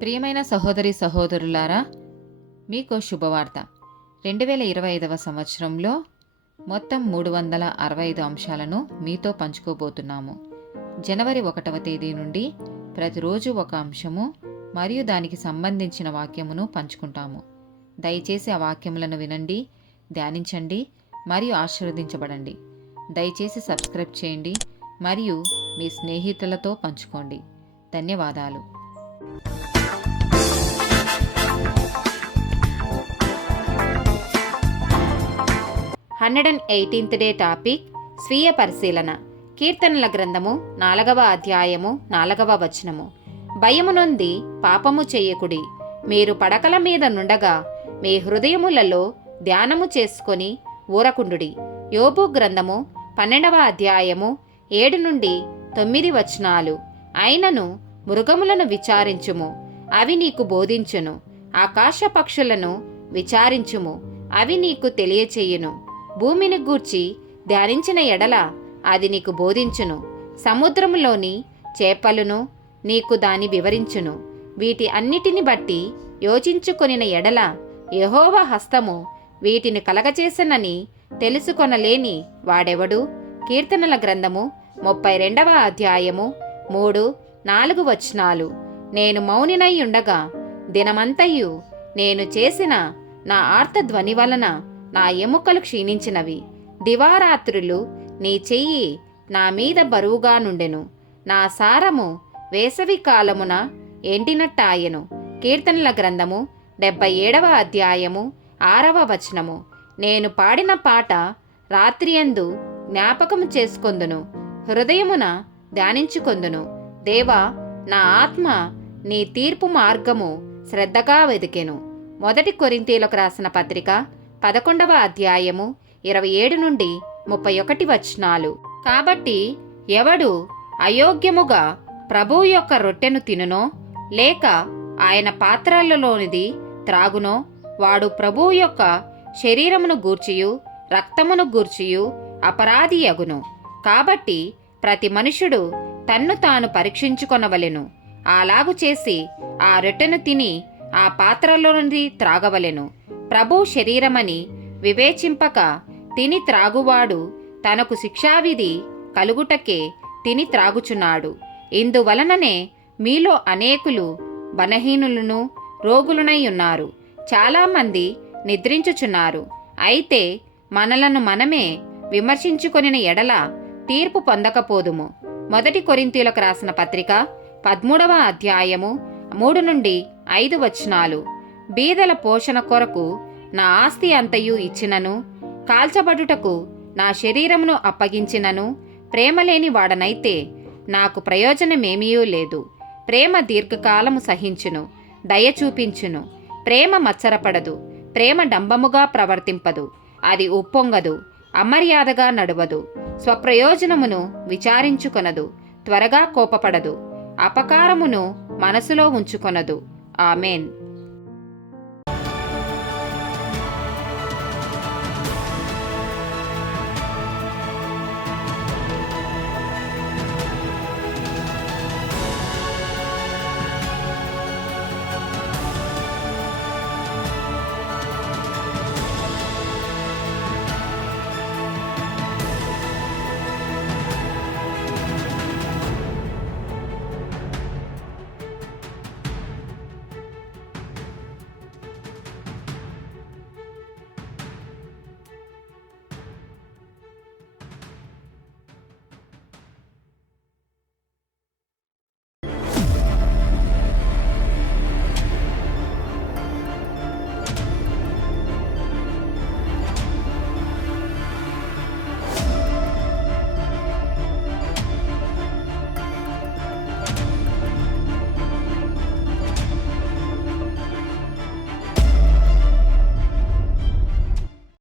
ప్రియమైన సహోదరి సహోదరులారా, మీకు శుభవార్త. 2025 సంవత్సరంలో మొత్తం 365 అంశాలను మీతో పంచుకోబోతున్నాము. జనవరి 1వ తేదీ నుండి ప్రతిరోజు ఒక అంశము మరియు దానికి సంబంధించిన వాక్యమును పంచుకుంటాము. దయచేసి ఆ వాక్యములను వినండి, ధ్యానించండి మరియు ఆశీర్వదించబడండి. దయచేసి సబ్స్క్రైబ్ చేయండి మరియు మీ స్నేహితులతో పంచుకోండి. ధన్యవాదాలు. 118th డే టాపిక్ స్వీయ పరిశీలన. కీర్తనల గ్రంథము 4వ అధ్యాయము 4వ వచనము. భయము నొంది పాపము చేయకుడి, మీరు పడకల మీద నుండగా మీ హృదయములలో ధ్యానము చేసుకొని ఊరకుండుడి. యోబు గ్రంథము 12వ అధ్యాయము 7 నుండి 9 వచనాలు. అయినను మృగములను విచారించుము, అవి నీకు బోధించును. ఆకాశ పక్షులను విచారించుము, అవి నీకు తెలియచేయును. భూమిని గూర్చి ధ్యానించిన ఎడల అది నీకు బోధించును. సముద్రములోని చేపలను నీకు దాని వివరించును. వీటి అన్నిటిని బట్టి యోచించుకొనిన ఎడల యెహోవా హస్తము వీటిని కలగచేసనని తెలుసుకొనలేని వాడెవడు? కీర్తనల గ్రంథము 32వ అధ్యాయము 3, 4 వచనాలు. నేను మౌనినై ఉండగా దినమంతయు నేను చేసిన నా ఆర్తధ్వని వలన నా ఎముకలు క్షీణించినవి. దివారాత్రులు నీ చెయ్యి నా మీద బరువుగా నుండెను. నా సారము వేసవి కాలమున ఎండినట్టాయెను. కీర్తనల గ్రంథము 77వ అధ్యాయము 6వ వచనము. నేను పాడిన పాట రాత్రియందు జ్ఞాపకము చేసుకొందును, హృదయమున ధ్యానించుకొందును. దేవా, నా ఆత్మ నీ తీర్పు మార్గము శ్రద్ధగా వెదికెను. 1 కొరింథీయులకు రాసిన పత్రిక 11వ అధ్యాయము 27 నుండి 31 వచనాలు. కాబట్టి ఎవడు అయోగ్యముగా ప్రభువు యొక్క రొట్టెను తినునో లేక ఆయన పాత్రలలోనిది త్రాగునో వాడు ప్రభువు యొక్క శరీరమును గూర్చియు రక్తమును గూర్చియు అపరాధి అగును. కాబట్టి ప్రతి మనుషుడు తన్ను తాను పరీక్షించుకొనవలెను. అలాగు చేసి ఆ రొట్టెను తిని ఆ పాత్రలోనిది త్రాగవలెను. ప్రభు శరీరమని వివేచింపక తిని త్రాగువాడు తనకు శిక్షావిధి కలుగుటకే తిని త్రాగుచున్నాడు. ఇందువలననే మీలో అనేకులు బలహీనులను రోగులునై ఉన్నారు. చాలామంది నిద్రించుచున్నారు. అయితే మనలను మనమే విమర్శించుకొనిన ఎడల తీర్పు పొందకపోదుము. 1 కొరింథీయులకు రాసిన పత్రిక 13వ అధ్యాయము 3 నుండి 5 వచనాలు. బీదల పోషణ కొరకు నా ఆస్తి అంతయు ఇచ్చినను, కాల్చబడుటకు నా శరీరమును అప్పగించినను ప్రేమలేని వాడనైతే నాకు ప్రయోజనమేమీయూ లేదు. ప్రేమ దీర్ఘకాలము సహించును, దయ చూపించును. ప్రేమ మత్సరపడదు, ప్రేమ డంబముగా ప్రవర్తింపదు, అది ఉప్పొంగదు, అమర్యాదగా నడవదు, స్వప్రయోజనమును విచారించుకొనదు, త్వరగా కోపపడదు, అపకారమును మనసులో ఉంచుకొనదు. ఆమెన్.